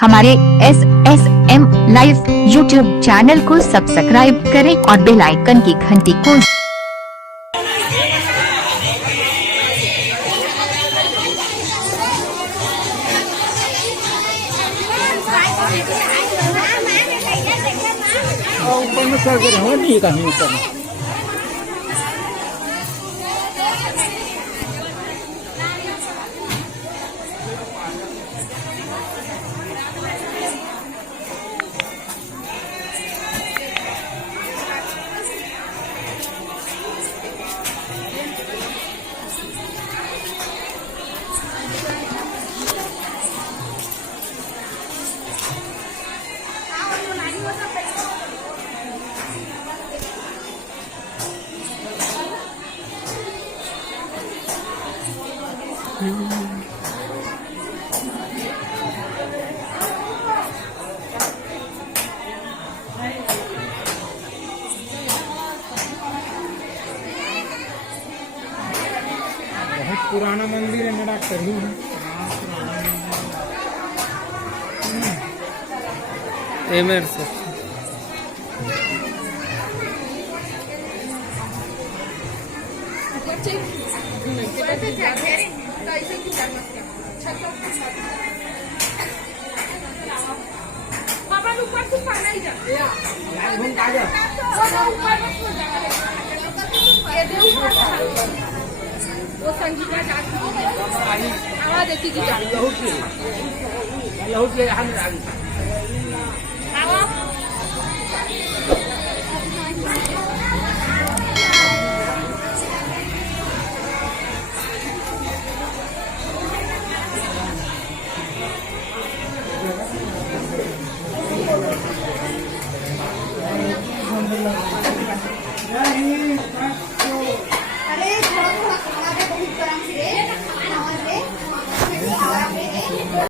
हमारे SSM live YouTube channel को subscribe करें और बेल आइकन की घंटी को ऊपर में चढ़ के रहो नहीं कहीं ऊपर में बहुत पुराना मंदिर है मेरा कहीं एमर से पापा ऊपर से पाना ही जा वो संगीता जाती आवाज देती की नहीं